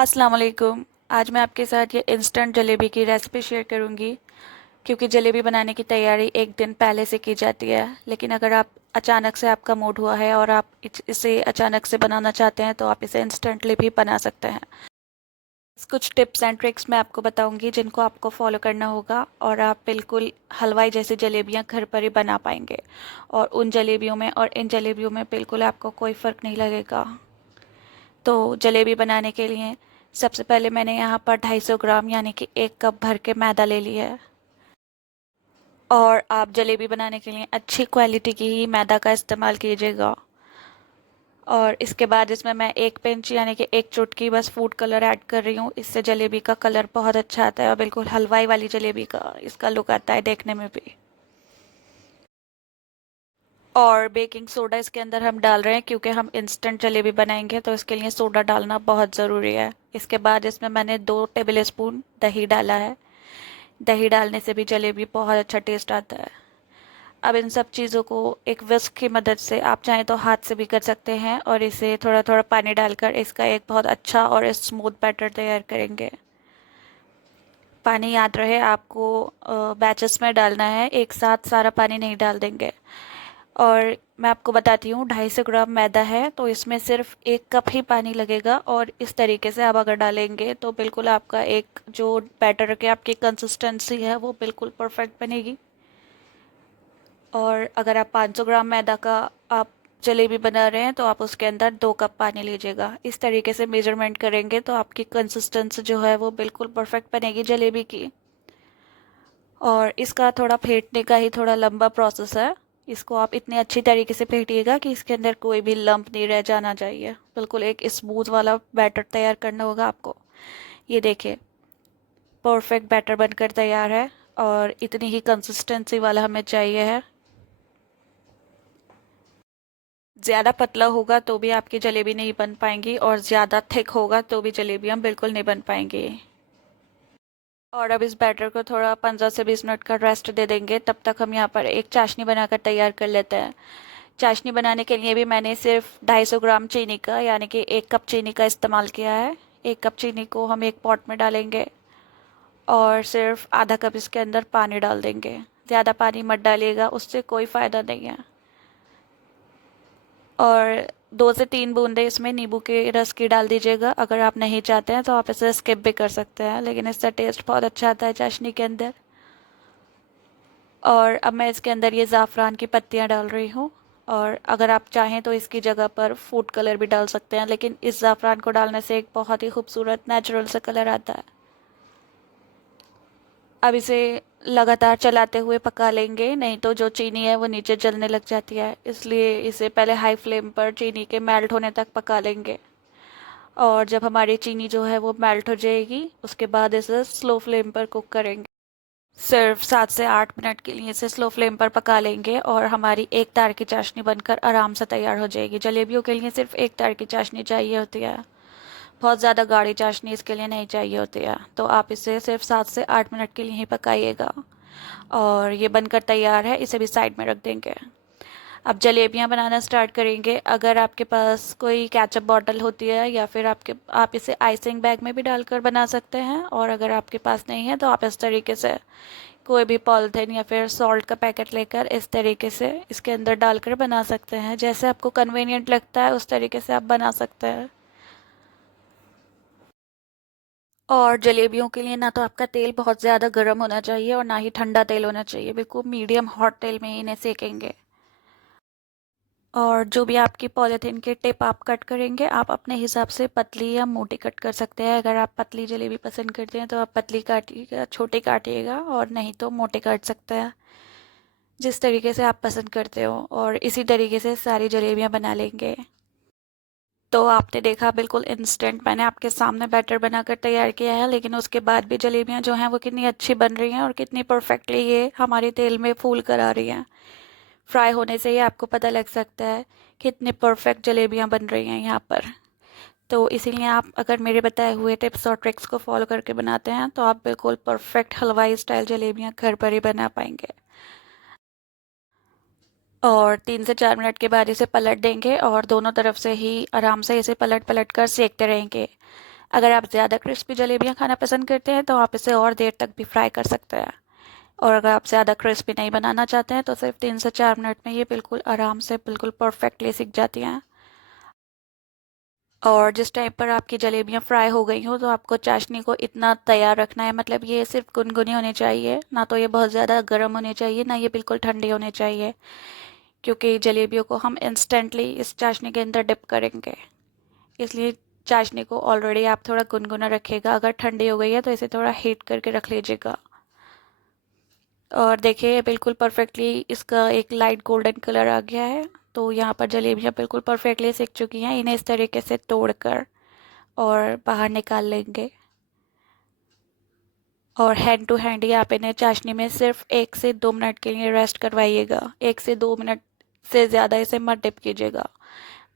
अस्सलाम वालेकुम। आज मैं आपके साथ ये इंस्टेंट जलेबी की रेसिपी शेयर करूंगी। क्योंकि जलेबी बनाने की तैयारी एक दिन पहले से की जाती है, लेकिन अगर आप अचानक से आपका मूड हुआ है और आप इसे अचानक से बनाना चाहते हैं तो आप इसे इंस्टेंटली भी बना सकते हैं। कुछ टिप्स एंड ट्रिक्स मैं आपको बताऊंगी जिनको आपको फॉलो करना होगा और आप बिल्कुल हलवाई जैसी जलेबियां घर पर ही बना पाएंगे। और उन जलेबियों में और इन जलेबियों में बिल्कुल आपको कोई फ़र्क नहीं लगेगा। तो जलेबी बनाने के लिए सबसे पहले मैंने यहाँ पर 250 ग्राम यानी कि 1 कप भर के मैदा ले लिया है। और आप जलेबी बनाने के लिए अच्छी क्वालिटी की ही मैदा का इस्तेमाल कीजिएगा। और इसके बाद इसमें मैं 1 पिंच यानी कि 1 चुटकी बस फूड कलर ऐड कर रही हूँ। इससे जलेबी का कलर बहुत अच्छा आता है और बिल्कुल हलवाई वाली जलेबी का इसका लुक आता है देखने में भी। और बेकिंग सोडा इसके अंदर हम डाल रहे हैं क्योंकि हम इंस्टेंट जलेबी बनाएंगे तो इसके लिए सोडा डालना बहुत ज़रूरी है। इसके बाद इसमें मैंने 2 टेबल स्पून दही डाला है। दही डालने से भी जलेबी बहुत अच्छा टेस्ट आता है। अब इन सब चीज़ों को एक विस्क की मदद से, आप चाहें तो हाथ से भी कर सकते हैं, और इसे थोड़ा थोड़ा पानी डालकर इसका एक बहुत अच्छा और स्मूथ बैटर तैयार करेंगे। पानी याद रहे आपको बैचेस में डालना है, एक साथ सारा पानी नहीं डाल देंगे। और मैं आपको बताती हूँ, 250 ग्राम मैदा है तो इसमें सिर्फ 1 कप ही पानी लगेगा। और इस तरीके से आप अगर डालेंगे तो बिल्कुल आपका एक जो बैटर की आपकी कंसिस्टेंसी है वो बिल्कुल परफेक्ट बनेगी। और अगर आप 500 ग्राम मैदा का आप जलेबी बना रहे हैं तो आप उसके अंदर 2 कप पानी लीजिएगा। इस तरीके से मेजरमेंट करेंगे तो आपकी कंसिस्टेंसी जो है वो बिल्कुल परफेक्ट बनेगी जलेबी की। और इसका थोड़ा फेंटने का ही थोड़ा लंबा प्रोसेस है। इसको आप इतनी अच्छी तरीके से फेंटिएगा कि इसके अंदर कोई भी लंप नहीं रह जाना चाहिए। बिल्कुल एक स्मूथ वाला बैटर तैयार करना होगा आपको। ये देखिए, परफेक्ट बैटर बनकर तैयार है और इतनी ही कंसिस्टेंसी वाला हमें चाहिए है। ज़्यादा पतला होगा तो भी आपकी जलेबी नहीं बन पाएंगी और ज़्यादा थिक होगा तो भी जलेबियाँ बिल्कुल नहीं बन पाएंगी। और अब इस बैटर को थोड़ा 15 से 20 मिनट का रेस्ट दे देंगे। तब तक हम यहाँ पर एक चाशनी बनाकर तैयार कर लेते हैं। चाशनी बनाने के लिए भी मैंने सिर्फ 250 ग्राम चीनी का यानी कि 1 कप चीनी का इस्तेमाल किया है। 1 कप चीनी को हम एक पॉट में डालेंगे और सिर्फ आधा कप इसके अंदर पानी डाल देंगे। ज़्यादा पानी मत डालिएगा, उससे कोई फ़ायदा नहीं है। और 2 से 3 बूंदे इसमें नींबू के रस की डाल दीजिएगा। अगर आप नहीं चाहते हैं तो आप इसे स्किप भी कर सकते हैं, लेकिन इसका टेस्ट बहुत अच्छा आता है चाशनी के अंदर। और अब मैं इसके अंदर ये ज़ाफ़रान की पत्तियाँ डाल रही हूँ। और अगर आप चाहें तो इसकी जगह पर फूड कलर भी डाल सकते हैं, लेकिन इस ज़ाफ़रान को डालने से एक बहुत ही खूबसूरत नेचुरल सा कलर आता है। अब इसे लगातार चलाते हुए पका लेंगे, नहीं तो जो चीनी है वो नीचे जलने लग जाती है। इसलिए इसे पहले हाई फ्लेम पर चीनी के मेल्ट होने तक पका लेंगे। और जब हमारी चीनी जो है वो मेल्ट हो जाएगी उसके बाद इसे स्लो फ्लेम पर कुक करेंगे। सिर्फ 7 से 8 मिनट के लिए इसे स्लो फ्लेम पर पका लेंगे और हमारी एक तार की चाशनी बनकर आराम से तैयार हो जाएगी। जलेबियों के लिए सिर्फ एक तार की चाशनी चाहिए होती है, बहुत ज़्यादा गाढ़ी चाशनी इसके लिए नहीं चाहिए होती है। तो आप इसे सिर्फ 7 से 8 मिनट के लिए ही पकाइएगा। और ये बनकर तैयार है, इसे भी साइड में रख देंगे। अब जलेबियाँ बनाना स्टार्ट करेंगे। अगर आपके पास कोई केचप बॉटल होती है या फिर आप इसे आइसिंग बैग में भी डालकर बना सकते हैं। और अगर आपके पास नहीं है तो आप इस तरीके से कोई भी पॉलिथीन या फिर सॉल्ट का पैकेट लेकर इस तरीके से इसके अंदर डालकर बना सकते हैं। जैसे आपको कन्वीनियंट लगता है उस तरीके से आप बना सकते हैं। और जलेबियों के लिए ना तो आपका तेल बहुत ज़्यादा गर्म होना चाहिए और ना ही ठंडा तेल होना चाहिए, बिल्कुल मीडियम हॉट तेल में ही इन्हें सेकेंगे। और जो भी आपकी पॉलीथीन की टिप आप कट करेंगे, आप अपने हिसाब से पतली या मोटी कट कर सकते हैं। अगर आप पतली जलेबी पसंद करते हैं तो आप पतली काटिएगा, छोटी काटिएगा, और नहीं तो मोटे काट सकते हैं, जिस तरीके से आप पसंद करते हो। और इसी तरीके से सारी जलेबियाँ बना लेंगे। तो आपने देखा, बिल्कुल इंस्टेंट मैंने आपके सामने बैटर बनाकर तैयार किया है, लेकिन उसके बाद भी जलेबियाँ जो हैं वो कितनी अच्छी बन रही हैं और कितनी परफेक्टली ये हमारे तेल में फूल कर आ रही हैं। फ्राई होने से ही आपको पता लग सकता है कितनी परफेक्ट जलेबियाँ बन रही हैं यहाँ पर। तो इसीलिए आप अगर मेरे बताए हुए टिप्स और ट्रिक्स को फॉलो करके बनाते हैं तो आप बिल्कुल परफेक्ट हलवाई स्टाइल जलेबियाँ घर पर ही बना पाएंगे। और 3 से 4 मिनट के बाद इसे पलट देंगे और दोनों तरफ से ही आराम से इसे पलट पलट कर सेकते रहेंगे। अगर आप ज़्यादा क्रिस्पी जलेबियाँ खाना पसंद करते हैं तो आप इसे और देर तक भी फ्राई कर सकते हैं। और अगर आप ज़्यादा क्रिस्पी नहीं बनाना चाहते हैं तो सिर्फ 3 से 4 मिनट में ये बिल्कुल आराम से बिल्कुल परफेक्टली सिक जाती हैं। और जिस टाइम पर आपकी जलेबियाँ फ्राई हो गई हों तो आपको चाशनी को इतना तैयार रखना है, मतलब ये सिर्फ गुनगुनी होनी चाहिए, ना तो ये बहुत ज़्यादा गर्म होनी चाहिए, ना ये बिल्कुल ठंडी होनी चाहिए, क्योंकि जलेबियों को हम इंस्टेंटली इस चाशनी के अंदर डिप करेंगे। इसलिए चाशनी को ऑलरेडी आप थोड़ा गुनगुना रखिएगा। अगर ठंडी हो गई है तो इसे थोड़ा हीट करके रख लीजिएगा। और देखिए बिल्कुल परफेक्टली इसका एक लाइट गोल्डन कलर आ गया है। तो यहाँ पर जलेबियाँ बिल्कुल परफेक्टली सिक चुकी हैं। इन्हें इस तरीके से तोड़कर और बाहर निकाल लेंगे। और हैंड टू हैंड ही आप इन्हें चाशनी में सिर्फ 1 से 2 मिनट के लिए रेस्ट करवाइएगा। 1 से 2 मिनट से ज़्यादा इसे मत डिप कीजिएगा।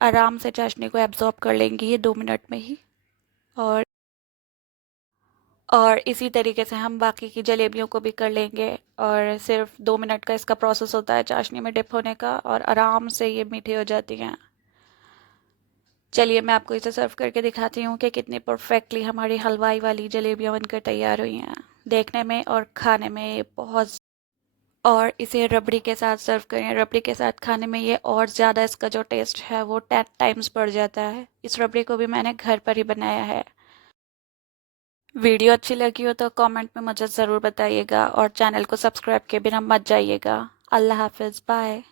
आराम से चाशनी को एब्जॉर्ब कर लेंगी ये 2 मिनट में ही। और इसी तरीके से हम बाकी की जलेबियों को भी कर लेंगे। और सिर्फ 2 मिनट का इसका प्रोसेस होता है चाशनी में डिप होने का, और आराम से ये मीठी हो जाती हैं। चलिए मैं आपको इसे सर्व करके दिखाती हूँ कि कितनी परफेक्टली हमारी हलवाई वाली जलेबियाँ बनकर तैयार हुई हैं। देखने में और खाने में ये बहुत, और इसे रबड़ी के साथ सर्व करें। रबड़ी के साथ खाने में ये और ज़्यादा इसका जो टेस्ट है वो 10 टाइम्स बढ़ जाता है। इस रबड़ी को भी मैंने घर पर ही बनाया है। वीडियो अच्छी लगी हो तो कमेंट में मुझे ज़रूर बताइएगा, और चैनल को सब्सक्राइब किए बिना मत जाइएगा। अल्लाह हाफिज़, बाय।